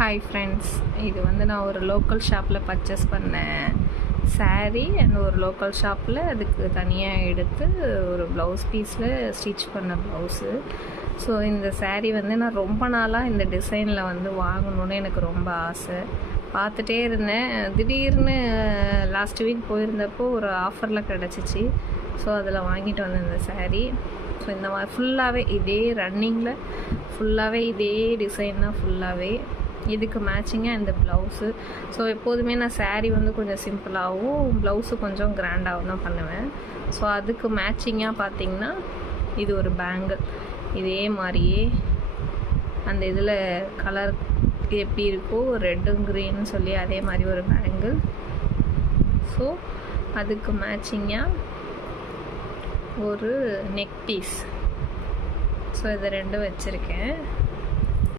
Hi friends, இது வந்து நான் ஒரு லோக்கல் ஷாப்பில் பர்ச்சேஸ் பண்ணேன் சாரீ அண்ட் ஒரு லோக்கல் ஷாப்பில் அதுக்கு தனியாக எடுத்து ஒரு ப்ளவுஸ் பீஸில் ஸ்டிச் பண்ண ப்ளவுஸு. ஸோ இந்த சாரீ வந்து நான் ரொம்ப நாளாக இந்த டிசைனில் வந்து வாங்கணுன்னு எனக்கு ரொம்ப ஆசை. பார்த்துட்டே இருந்தேன். திடீர்னு லாஸ்ட் வீக் போயிருந்தப்போ ஒரு ஆஃபரில் கிடச்சிச்சு. ஸோ அதில் வாங்கிட்டு வந்தேன் இந்த சாரீ. ஸோ இந்த மாதிரி ஃபுல்லாகவே இதே ரன்னிங்கில் ஃபுல்லாகவே இதே டிசைன் தான் ஃபுல்லாகவே. இதுக்கு மேட்சிங்காக இந்த ப்ளவுஸு. ஸோ எப்போதுமே நான் சாரீ வந்து கொஞ்சம் சிம்பிளாகவும் ப்ளவுஸு கொஞ்சம் கிராண்டாகவும் தான் பண்ணுவேன். ஸோ அதுக்கு மேட்சிங்காக பார்த்திங்கன்னா இது ஒரு பேங்கிள். இதே மாதிரியே அந்த இதில் கலர் எப்படி இருக்கோ ரெட்டும் க்ரீன்னு சொல்லி அதே மாதிரி ஒரு பேங்கிள். ஸோ அதுக்கு மேட்சிங்காக ஒரு நெக் பீஸ். ஸோ இது ரெண்டும் வச்சுருக்கேன்.